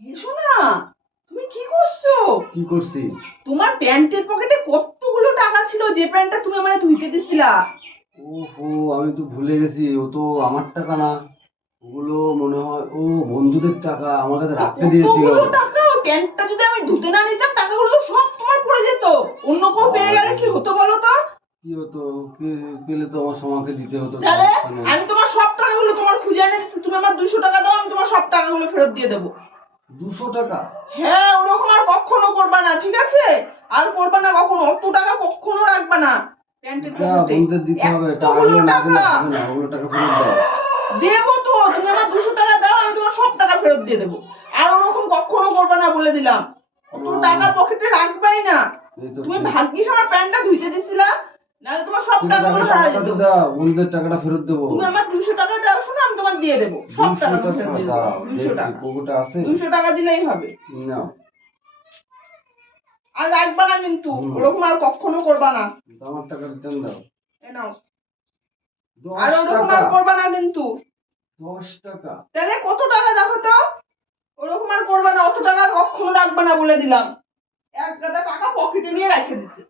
এসো না। তুমি কি করছো? কি করছি? তোমার প্যান্টের পকেটে কতগুলো টাকা ছিল, যে প্যান্টটা তুমি আমাকে ধুইতে দিছিলা। ওহো, আমি তো ভুলে গেছি, ও তো আমার টাকা না। ওগুলো মনে হয় ও বন্ধুদের টাকা আমার কাছে তো রাখতে দিয়েছিল। কতগুলো টাকা! প্যান্টটা যদি আমি ধুতে না নিতাম, টাকাগুলো তো সব তোমার পড়ে যেত। অন্য কেউ পেয়ে গেলে কি হতো বলো তো? কি হতো? পেলে তো আমার সমাকে দিতে হতো, তাহলে সমস্যা নেই। আমি তোমার সব টাকাগুলো তোমার খুঁজে এনে দিচ্ছি, তুমি আমার 200 টাকা দাও, আমি তোমার সব টাকাগুলো ফেরত দিয়ে দেবো। 200 টাকা? হ্যাঁ, ওরকম আর কখনো করবা না, ঠিক আছে? আর করবা না কখনো, অত টাকা কখনো রাখবা না প্যান্টের পকেটে। বন্ধুদের দিতে হবে, এতগুলো টাকাগুলো না দিলে টাকা হবে না, ওগুলো টাকা ফেরত দাও। দেবো তো, তুমি আমার 200 টাকা দাও, আমি তোমার সব টাকা ফেরত দিয়ে দেবো। আর ওরকম কখনো করবা না বলে দিলাম। অত টাকা পকেটে রাখবাই না। এই তো তুমি ঠিক। ভাগ্যিস আমার প্যান্টটা ধুইতে দিছিলা, নাহলে তোমার সব ঠিক আছে, টাকাগুলো আগে হারাই টাকাটা যেত। তো দাও, বন্ধুদের টাকাটা ফেরত দেবো। তুমি আমার 200 টাকা দাও, শোনো, আমি তোমার দিয়ে দেবো, সব টাকা 200 আমি ফেরত টাকা দিয়ে দেবো। দাও, 200 দেখছি টাকা পকেটে আছে। 200 টাকা দিলেই হবে। নাও। আর রাখবা না কিন্তু, ওরকম আর কখনো করবা না। আমার টাকা রিটার্ন দাও। এ নাও। আর 10 ওরকম টাকা। আর করবা না কিন্তু। 10 টাকা? তাহলে কত টাকা দেখো তো? ওরকম আর করবা না, অত টাকা আর কখনো রাখবা না বলে দিলাম। এক গাদা টাকা পকেটে নিয়ে রেখে দিছে।